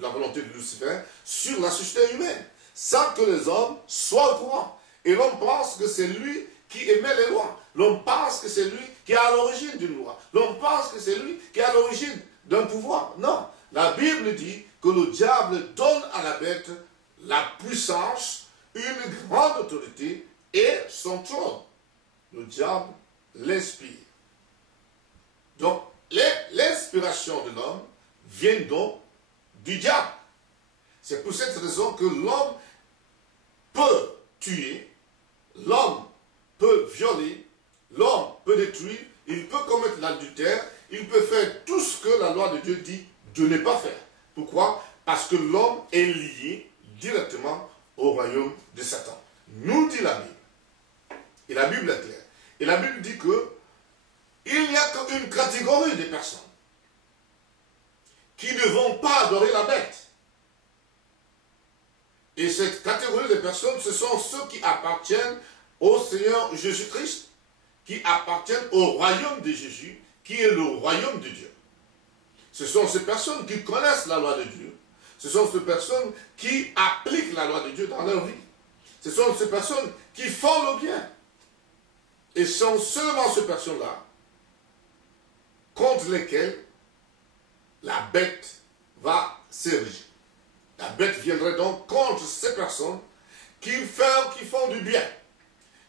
la volonté de Lucifer sur la société humaine, sans que les hommes soient au courant. Et l'homme pense que c'est lui qui émet les lois. L'homme pense que c'est lui qui est à l'origine d'une loi. L'homme pense que c'est lui qui est à l'origine d'un pouvoir. Non, la Bible dit que le diable donne à la bête la puissance, une grande autorité et son trône. Le diable l'inspire. Donc, l'inspiration de l'homme vient donc du diable. C'est pour cette raison que l'homme peut tuer, l'homme peut violer, l'homme peut détruire, il peut commettre l'adultère, il peut faire tout ce que la loi de Dieu dit de ne pas faire. Pourquoi? Parce que l'homme est lié directement au royaume de Satan. Nous dit la Bible. Et la Bible est claire. Et la Bible dit que il n'y a qu'une catégorie de personnes qui ne vont pas adorer la bête. Et cette catégorie de personnes, ce sont ceux qui appartiennent au Seigneur Jésus-Christ, qui appartiennent au royaume de Jésus, qui est le royaume de Dieu. Ce sont ces personnes qui connaissent la loi de Dieu. Ce sont ces personnes qui appliquent la loi de Dieu dans leur vie. Ce sont ces personnes qui font le bien. Et ce sont seulement ces personnes-là contre lesquelles la bête va s'ériger. La bête viendrait donc contre ces personnes qui font du bien.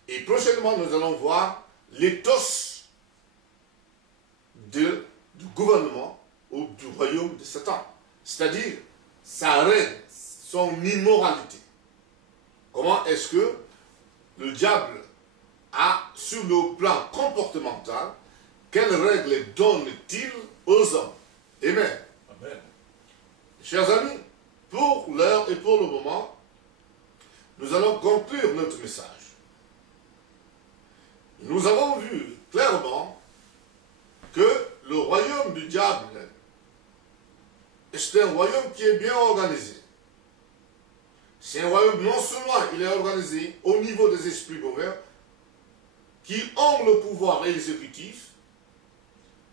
Et prochainement, nous allons voir l'éthos du gouvernement ou du royaume de Satan. C'est-à-dire sa règle, son immoralité. Comment est-ce que le diable a, sur le plan comportemental, quelles règles donne-t-il aux hommes? Amen. Amen. Chers amis, pour l'heure et pour le moment, nous allons conclure notre message. Nous avons vu clairement que le royaume du diable est un royaume qui est bien organisé. C'est un royaume, non seulement il est organisé au niveau des esprits mauvais, qui ont le pouvoir exécutif,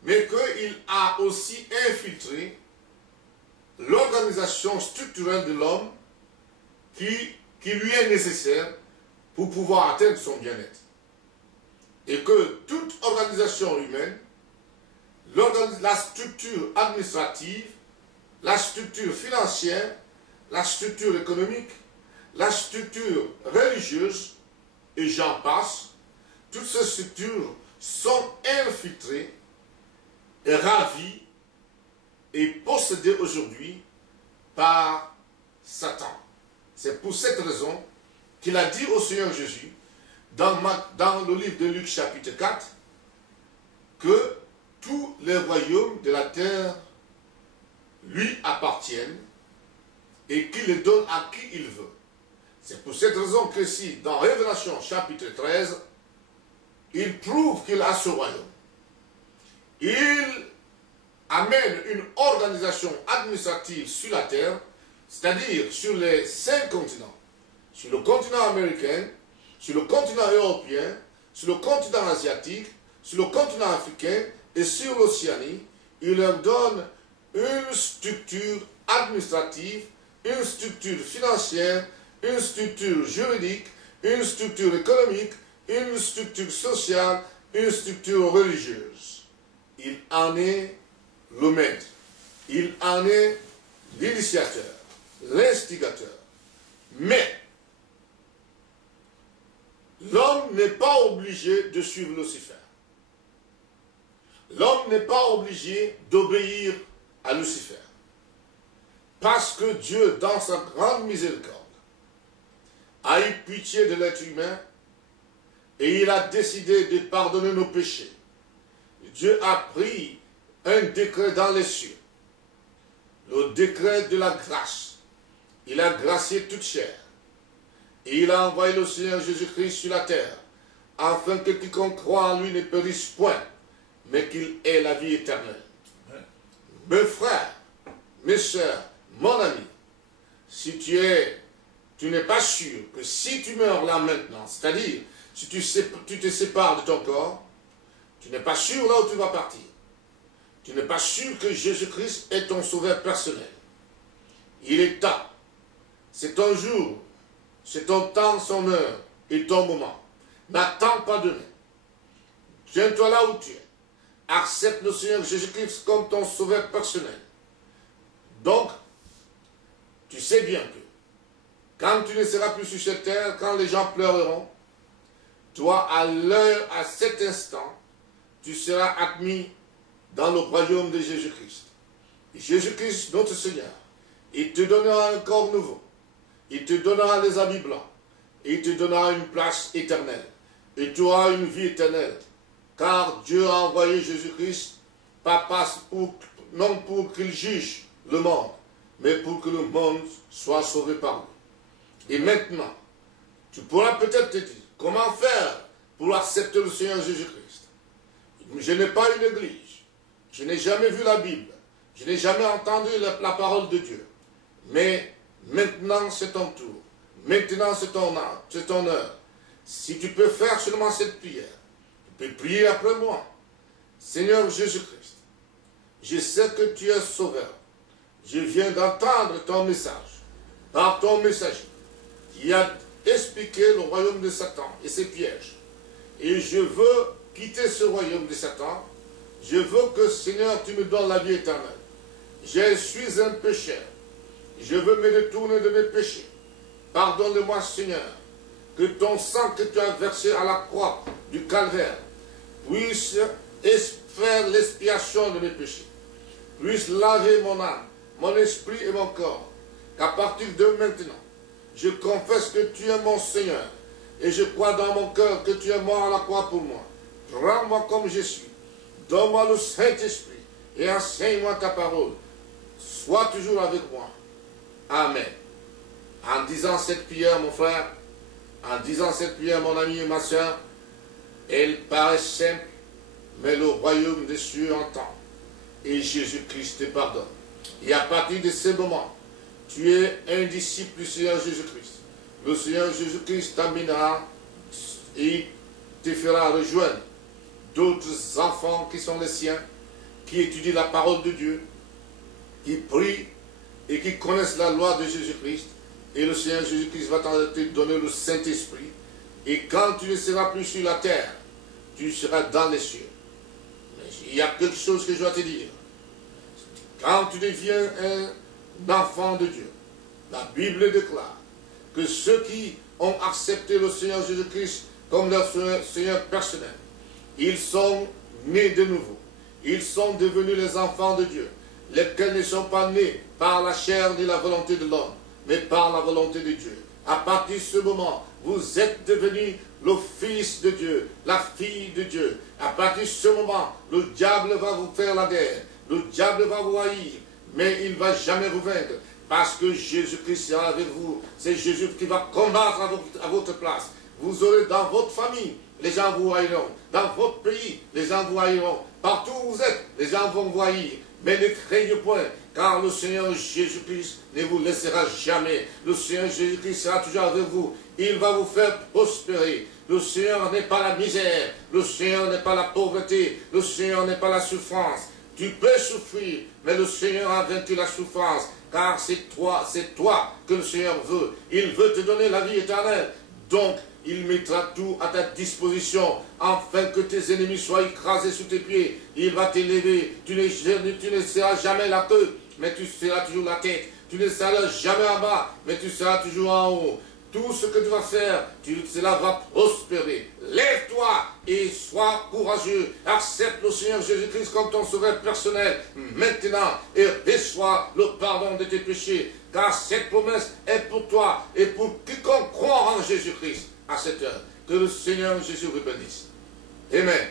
mais qu'il a aussi infiltré l'organisation structurelle de l'homme qui lui est nécessaire pour pouvoir atteindre son bien-être. Et que toute organisation humaine, la structure administrative, la structure financière, la structure économique, la structure religieuse, et j'en passe, toutes ces structures sont infiltrées, et ravies et possédées aujourd'hui par Satan. C'est pour cette raison qu'il a dit au Seigneur Jésus, dans le livre de Luc chapitre 4, que tous les royaumes de la terre lui appartiennent et qu'il les donne à qui il veut. C'est pour cette raison que si, dans Révélation chapitre 13, il prouve qu'il a ce royaume. Il amène une organisation administrative sur la terre, c'est-à-dire sur les 5 continents. Sur le continent américain, sur le continent européen, sur le continent asiatique, sur le continent africain et sur l'Océanie, il leur donne une structure administrative, une structure financière, une structure juridique, une structure économique, une structure sociale, une structure religieuse. Il en est le maître. Il en est l'initiateur, l'instigateur. Mais l'homme n'est pas obligé de suivre Lucifer. L'homme n'est pas obligé d'obéir à Lucifer. Parce que Dieu, dans sa grande miséricorde, a eu pitié de l'être humain et il a décidé de pardonner nos péchés. Dieu a pris un décret dans les cieux, le décret de la grâce. Il a gracié toute chair. Et il a envoyé le Seigneur Jésus-Christ sur la terre, afin que quiconque croit en lui ne périsse point, mais qu'il ait la vie éternelle. Mes frères, mes sœurs, mon ami, si tu n'es pas sûr que si tu meurs là maintenant, c'est-à-dire si tu te sépares de ton corps, tu n'es pas sûr là où tu vas partir. Tu n'es pas sûr que Jésus-Christ est ton sauveur personnel. Il est temps. C'est ton jour, c'est ton temps, son heure et ton moment. N'attends pas demain. Tiens-toi là où tu es. Accepte le Seigneur Jésus-Christ comme ton sauveur personnel. Donc, tu sais bien que quand tu ne seras plus sur cette terre, quand les gens pleureront, toi, à l'heure, à cet instant, tu seras admis dans le royaume de Jésus-Christ. Jésus-Christ, notre Seigneur, il te donnera un corps nouveau. Il te donnera les habits blancs. Il te donnera une place éternelle. Et tu auras une vie éternelle. Car Dieu a envoyé Jésus-Christ, non pour qu'il juge le monde, mais pour que le monde soit sauvé par lui. Et maintenant, tu pourras peut-être te dire, comment faire pour accepter le Seigneur Jésus-Christ? Je n'ai pas une église. Je n'ai jamais vu la Bible. Je n'ai jamais entendu la parole de Dieu. Mais maintenant, c'est ton tour. Maintenant, c'est ton heure. Si tu peux faire seulement cette prière, tu peux prier après moi. Seigneur Jésus-Christ, je sais que tu es sauveur. Je viens d'entendre ton message par ton messager qui a expliqué le royaume de Satan et ses pièges. Et je veux quitter ce royaume de Satan. Je veux que, Seigneur, tu me donnes la vie éternelle. Je suis un pécheur. Je veux me détourner de mes péchés. Pardonne-moi, Seigneur, que ton sang que tu as versé à la croix du calvaire puisse faire l'expiation de mes péchés, puisse laver mon âme, mon esprit et mon corps, qu'à partir de maintenant, je confesse que tu es mon Seigneur, et je crois dans mon cœur que tu es mort à la croix pour moi. Prends-moi comme je suis, donne-moi le Saint-Esprit, et enseigne-moi ta parole. Sois toujours avec moi. Amen. En disant cette prière, mon frère, en disant cette prière, mon ami et ma soeur, elle paraît simple, mais le royaume des cieux entend. Et Jésus-Christ te pardonne. Et à partir de ce moment, tu es un disciple du Seigneur Jésus-Christ. Le Seigneur Jésus-Christ t'amènera et te fera rejoindre d'autres enfants qui sont les siens, qui étudient la parole de Dieu, qui prient et qui connaissent la loi de Jésus-Christ. Et le Seigneur Jésus-Christ va te donner le Saint-Esprit. Et quand tu ne seras plus sur la terre, tu seras dans les cieux. Mais il y a quelque chose que je dois te dire. Quand tu deviens un enfant de Dieu, la Bible déclare que ceux qui ont accepté le Seigneur Jésus-Christ comme leur Seigneur personnel, ils sont nés de nouveau. Ils sont devenus les enfants de Dieu, lesquels ne sont pas nés par la chair ni la volonté de l'homme, mais par la volonté de Dieu. À partir de ce moment, vous êtes devenus le fils de Dieu, la fille de Dieu. À partir de ce moment, le diable va vous faire la guerre, le diable va vous haïr, mais il ne va jamais vous vaincre, parce que Jésus-Christ sera avec vous. C'est Jésus qui va combattre à votre place. Vous aurez dans votre famille, les gens vous haïront. Dans votre pays, les gens vous haïront. Partout où vous êtes, les gens vont vous haïr. Mais ne craignez point, car le Seigneur Jésus-Christ ne vous laissera jamais. Le Seigneur Jésus-Christ sera toujours avec vous. Il va vous faire prospérer. Le Seigneur n'est pas la misère. Le Seigneur n'est pas la pauvreté. Le Seigneur n'est pas la souffrance. Tu peux souffrir, mais le Seigneur a vaincu la souffrance. Car c'est toi que le Seigneur veut. Il veut te donner la vie éternelle. Donc, il mettra tout à ta disposition, afin que tes ennemis soient écrasés sous tes pieds. Il va t'élever. Tu ne seras jamais la queue, mais tu seras toujours la tête. Tu ne seras jamais en bas, mais tu seras toujours en haut. Tout ce que tu vas faire, cela va prospérer. Lève-toi et sois courageux. Accepte le Seigneur Jésus-Christ comme ton sauveur personnel maintenant et reçois le pardon de tes péchés. Car cette promesse est pour toi et pour quiconque croit en Jésus-Christ à cette heure. Que le Seigneur Jésus vous bénisse. Amen.